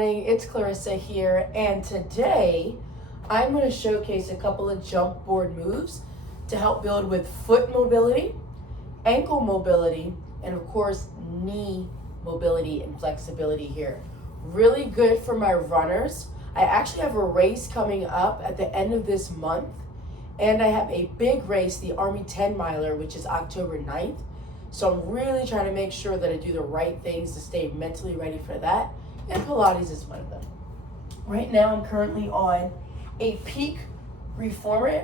It's Clarissa here, and today I'm going to showcase a couple of jump board moves to help build with foot mobility, ankle mobility, and of course knee mobility and flexibility here. Really good for my runners. I actually have a race coming up at the end of this month, and I have a big race, the Army 10 miler, which is October 9th. So I'm really trying to make sure that I do the right things to stay mentally ready for that. And Pilates is one of them. Right now I'm currently on a peak reformer.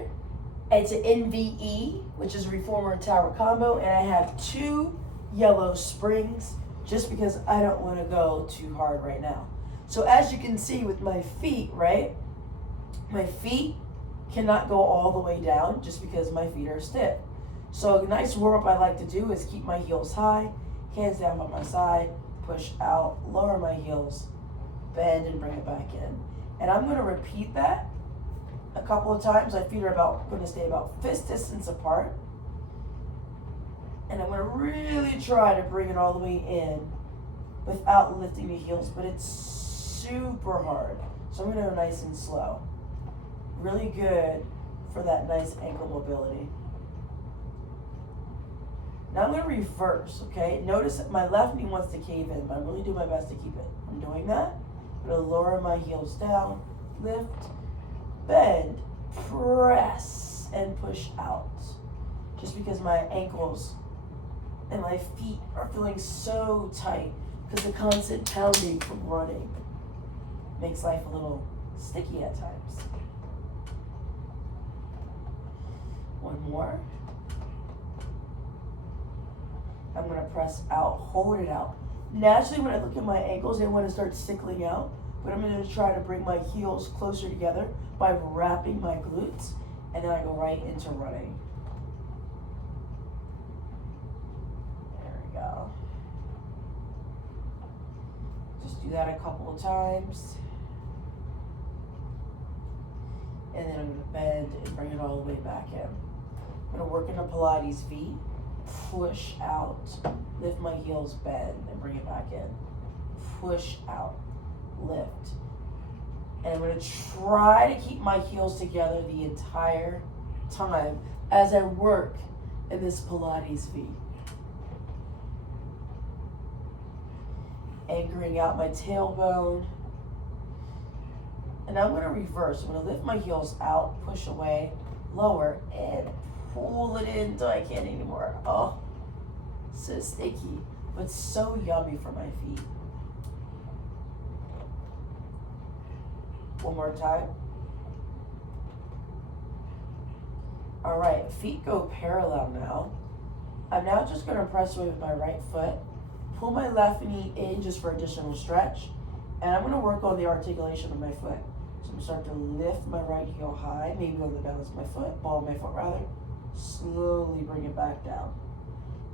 It's an NVE, which is reformer tower combo, and I have 2 yellow springs just because I don't want to go too hard right now. So as you can see with my feet, right? My feet cannot go all the way down just because my feet are stiff. So a nice warm up I like to do is keep my heels high, hands down by my side, push out, lower my heels, bend and bring it back in. And I'm going to repeat that a couple of times. My feet are going to stay about fist distance apart. And I'm going to really try to bring it all the way in without lifting the heels, but it's super hard. So I'm going to go nice and slow. Really good for that nice ankle mobility. Now I'm going to reverse, okay? Notice that my left knee wants to cave in, but I'm really doing my best to keep it. I'm doing that. I'm going to lower my heels down, lift, bend, press, and push out. Just because my ankles and my feet are feeling so tight because the constant pounding from running makes life a little sticky at times. One more. I'm going to press out, hold it out. Naturally, when I look at my ankles, they want to start sickling out, but I'm going to try to bring my heels closer together by wrapping my glutes, and then I go right into running. There we go. Just do that a couple of times. And then I'm going to bend and bring it all the way back in. I'm going to work in a Pilates V. Push out, lift my heels, bend, and bring it back in. Push out, lift. And I'm going to try to keep my heels together the entire time as I work in this Pilates V. Anchoring out my tailbone. And I'm going to reverse. I'm going to lift my heels out, push away, lower, and pull it in until I can't anymore. Oh, so sticky, but so yummy for my feet. One more time. All right, feet go parallel now. I'm now just going to press away with my right foot, pull my left knee in just for additional stretch, and I'm going to work on the articulation of my foot. So I'm going to start to lift my right heel high, maybe on the balance of my foot, ball of my foot rather. Slowly bring it back down.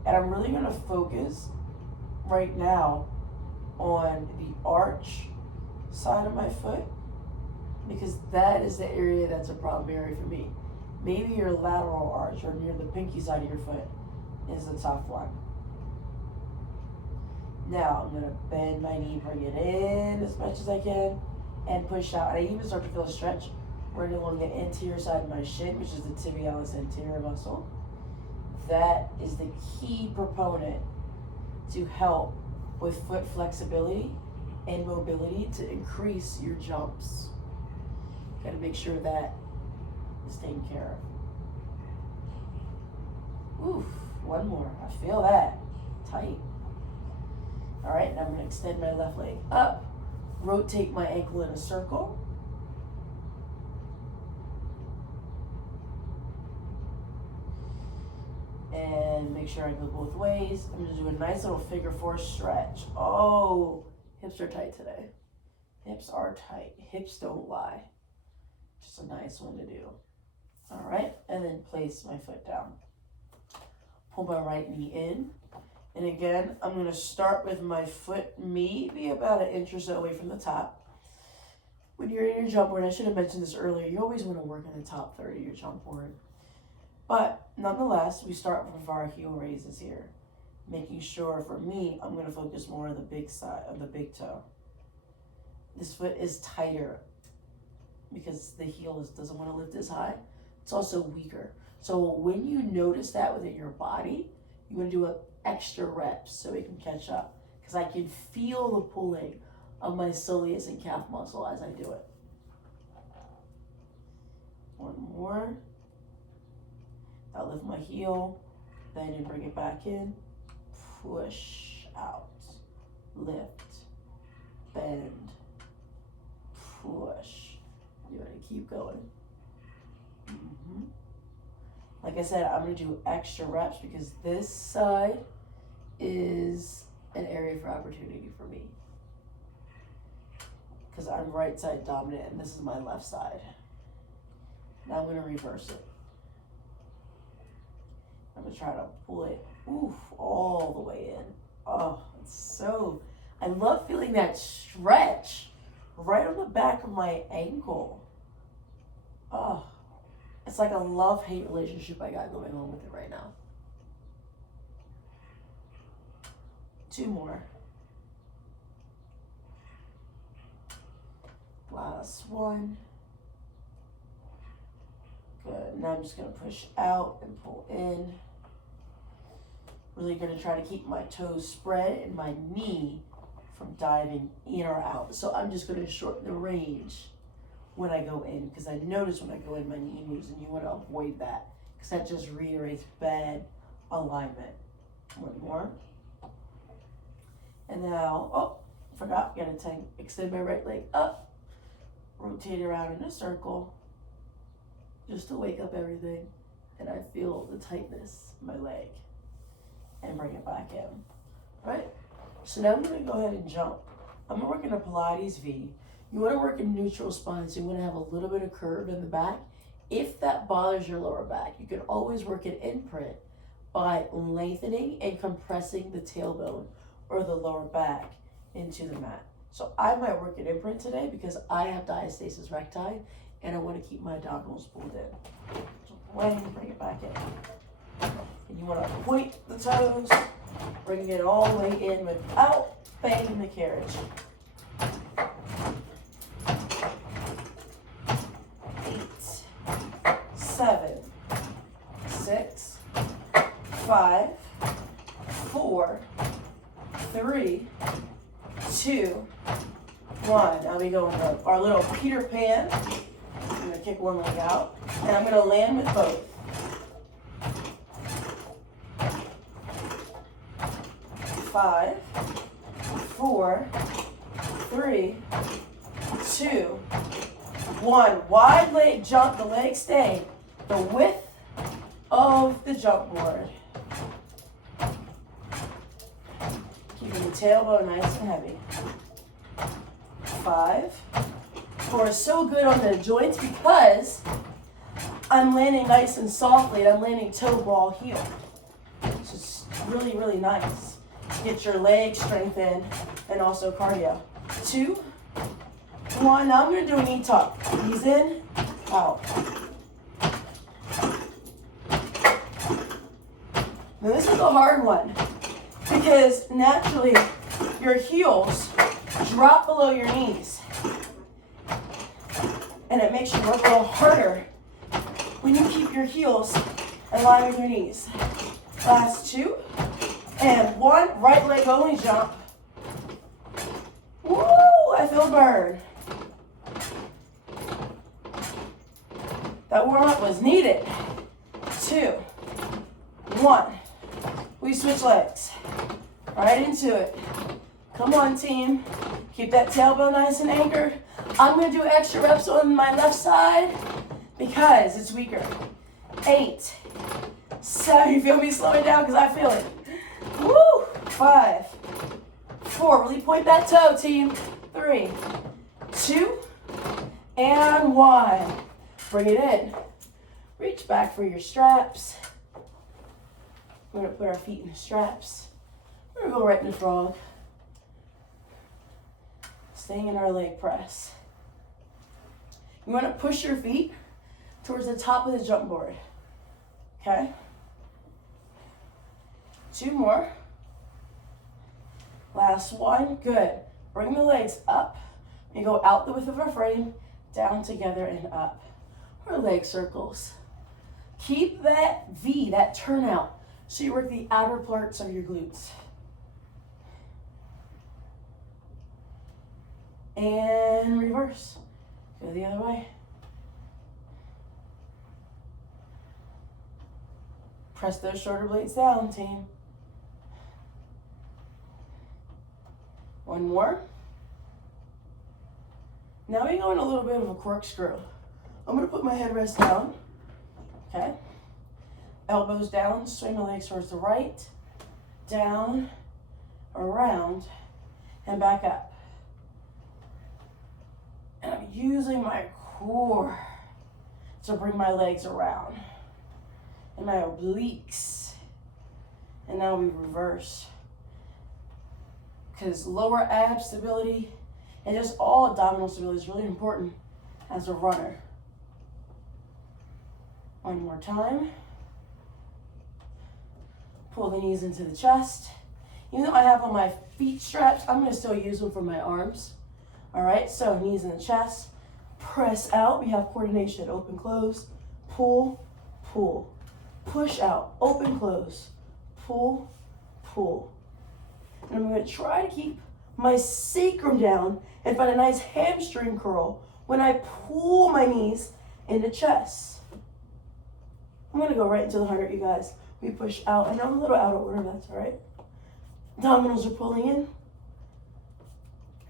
And I'm really going to focus right now on the arch side of my foot because that is the area that's a problem area for me. Maybe your lateral arch or near the pinky side of your foot is the tough one. Now I'm going to bend my knee, bring it in as much as I can, and push out. I even start to feel a stretch right along the anterior side of my shin, which is the tibialis anterior muscle. That is the key proponent to help with foot flexibility and mobility to increase your jumps. Got to make sure that is taken care of. Oof, one more. I feel that. Tight. All right, now I'm going to extend my left leg up, rotate my ankle in a circle. And make sure I go both ways. I'm going to do a nice little figure 4 stretch. Oh, hips are tight today. Hips are tight. Hips don't lie. Just a nice one to do. All right, and then place my foot down. Pull my right knee in. And again, I'm going to start with my foot maybe about 1 inch or so away from the top. When you're in your jump board, I should have mentioned this earlier, you always want to work in the top third of your jump board. But nonetheless, we start with our heel raises here. making sure for me, I'm going to focus more on the big side of the big toe. This foot is tighter because the heel doesn't want to lift as high. It's also weaker. So when you notice that within your body, you want to do an extra reps so it can catch up. Because I can feel the pulling of my soleus and calf muscle as I do it. One more. I'll lift my heel, bend and bring it back in. Push out, lift, bend, push. You want to keep going. Like I said, I'm going to do extra reps because this side is an area for opportunity for me. Because I'm right side dominant and this is my left side. Now I'm going to reverse it. I'm going to try to pull it all the way in. Oh, it's so, I love feeling that stretch right on the back of my ankle. Oh, it's like a love-hate relationship I got going on with it right now. 2 more. Last one. Good. Now I'm just going to push out and pull in. Really going to try to keep my toes spread and my knee from diving in or out. So I'm just going to shorten the range when I go in, because I notice when I go in my knee moves, and you want to avoid that because that just reiterates bad alignment. One more. And now, forgot, got to extend my right leg up, rotate around in a circle just to wake up everything, and I feel the tightness in my leg and bring it back in. All right, so now I'm going to go ahead and jump. I'm going to work in a Pilates V. You want to work in neutral spine, so you want to have a little bit of curve in the back. If that bothers your lower back, you can always work an imprint by lengthening and compressing the tailbone or the lower back into the mat. So I might work an imprint today because I have diastasis recti and I want to keep my abdominals pulled in. So bring it back in. And you want to point the toes, bring it all the way in without banging the carriage. 7, 6, 5, 4, 3, 2, 1. Now we go with our little Peter Pan. I'm going to kick one leg out, and I'm going to land with both. 5, 4, 3, 2, 1. Wide leg jump, the legs stay the width of the jump board. Keeping the tailbone nice and heavy. 5, 4. So good on the joints because I'm landing nice and softly, and I'm landing toe, ball, heel. So it's really, really nice to get your leg strengthened and also cardio. 2, 1. Now I'm going to do a knee tuck. Knees in, out. Now this is a hard one because naturally your heels drop below your knees. And it makes you work a little harder when you keep your heels in line with your knees. Last 2 and 1. Right leg only jump. Woo! I feel burn. That warm-up was needed. 2, 1. We switch legs. Right into it. Come on, team. Keep that tailbone nice and anchored. I'm going to do extra reps on my left side because it's weaker. 8, 7. You feel me slowing down because I feel it. Woo! 5, 4. Really point that toe, team. 3, 2, and 1. Bring it in. Reach back for your straps. We're going to put our feet in the straps. We're going to go right into frog. Staying in our leg press. You want to push your feet towards the top of the jump board. Okay? 2 more. Last 1. Good. Bring the legs up We go out the width of our frame, down together and up. Or leg circles. Keep that V, that turnout, so you work the outer parts of your glutes. And reverse. Go the other way. Press those shoulder blades down, team. One more. Now we go in a little bit of a corkscrew. I'm gonna put my headrest down, okay? Elbows down, swing my legs towards the right, down, around, and back up. And I'm using my core to bring my legs around. And my obliques. And now we reverse. Because lower ab stability and just all abdominal stability is really important as a runner. One more time. Pull the knees into the chest. Even though I have on my feet straps, I'm gonna still use them for my arms. All right, so knees in the chest, press out. We have coordination, open, close, pull, pull. Push out, open, close, pull, pull. And I'm going to try to keep my sacrum down and find a nice hamstring curl when I pull my knees into chest. I'm going to go right into the 100, you guys. We push out. I know I'm a little out of order, that's all right. Abdominals are pulling in.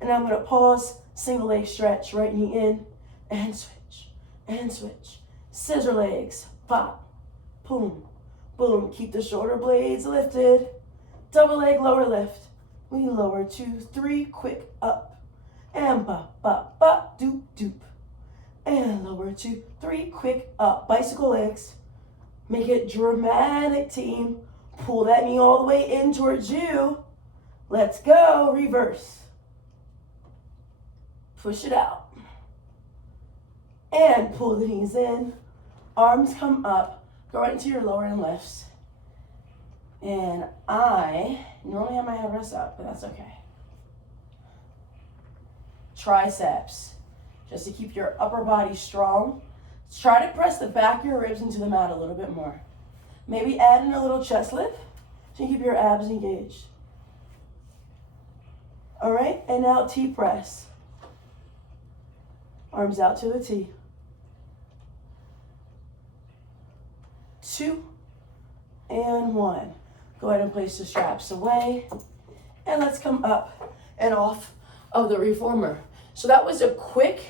And I'm going to pause, single leg stretch, right knee in, and switch, and switch. Scissor legs, pop. Boom, boom, keep the shoulder blades lifted. Double leg, lower lift. We lower 2, 3, quick up. And bop, bop, bop, doop, doop. And lower 2, 3, quick up. Bicycle legs. Make it dramatic, team. Pull that knee all the way in towards you. Let's go, reverse. Push it out. And pull the knees in. Arms come up. Go right into your lower and lifts. And I normally have my headrest up, but that's okay. Triceps, just to keep your upper body strong. Try to press the back of your ribs into the mat a little bit more. Maybe add in a little chest lift to keep your abs engaged. All right, and now T press. Arms out to the T. 2 and 1. Go ahead and place the straps away. And let's come up and off of the reformer. So that was a quick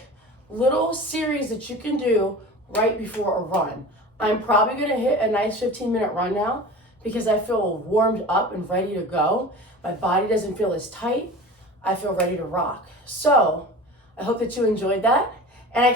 little series that you can do right before a run. I'm probably gonna hit a nice 15-minute run now because I feel warmed up and ready to go. My body doesn't feel as tight. I feel ready to rock. So I hope that you enjoyed that. And I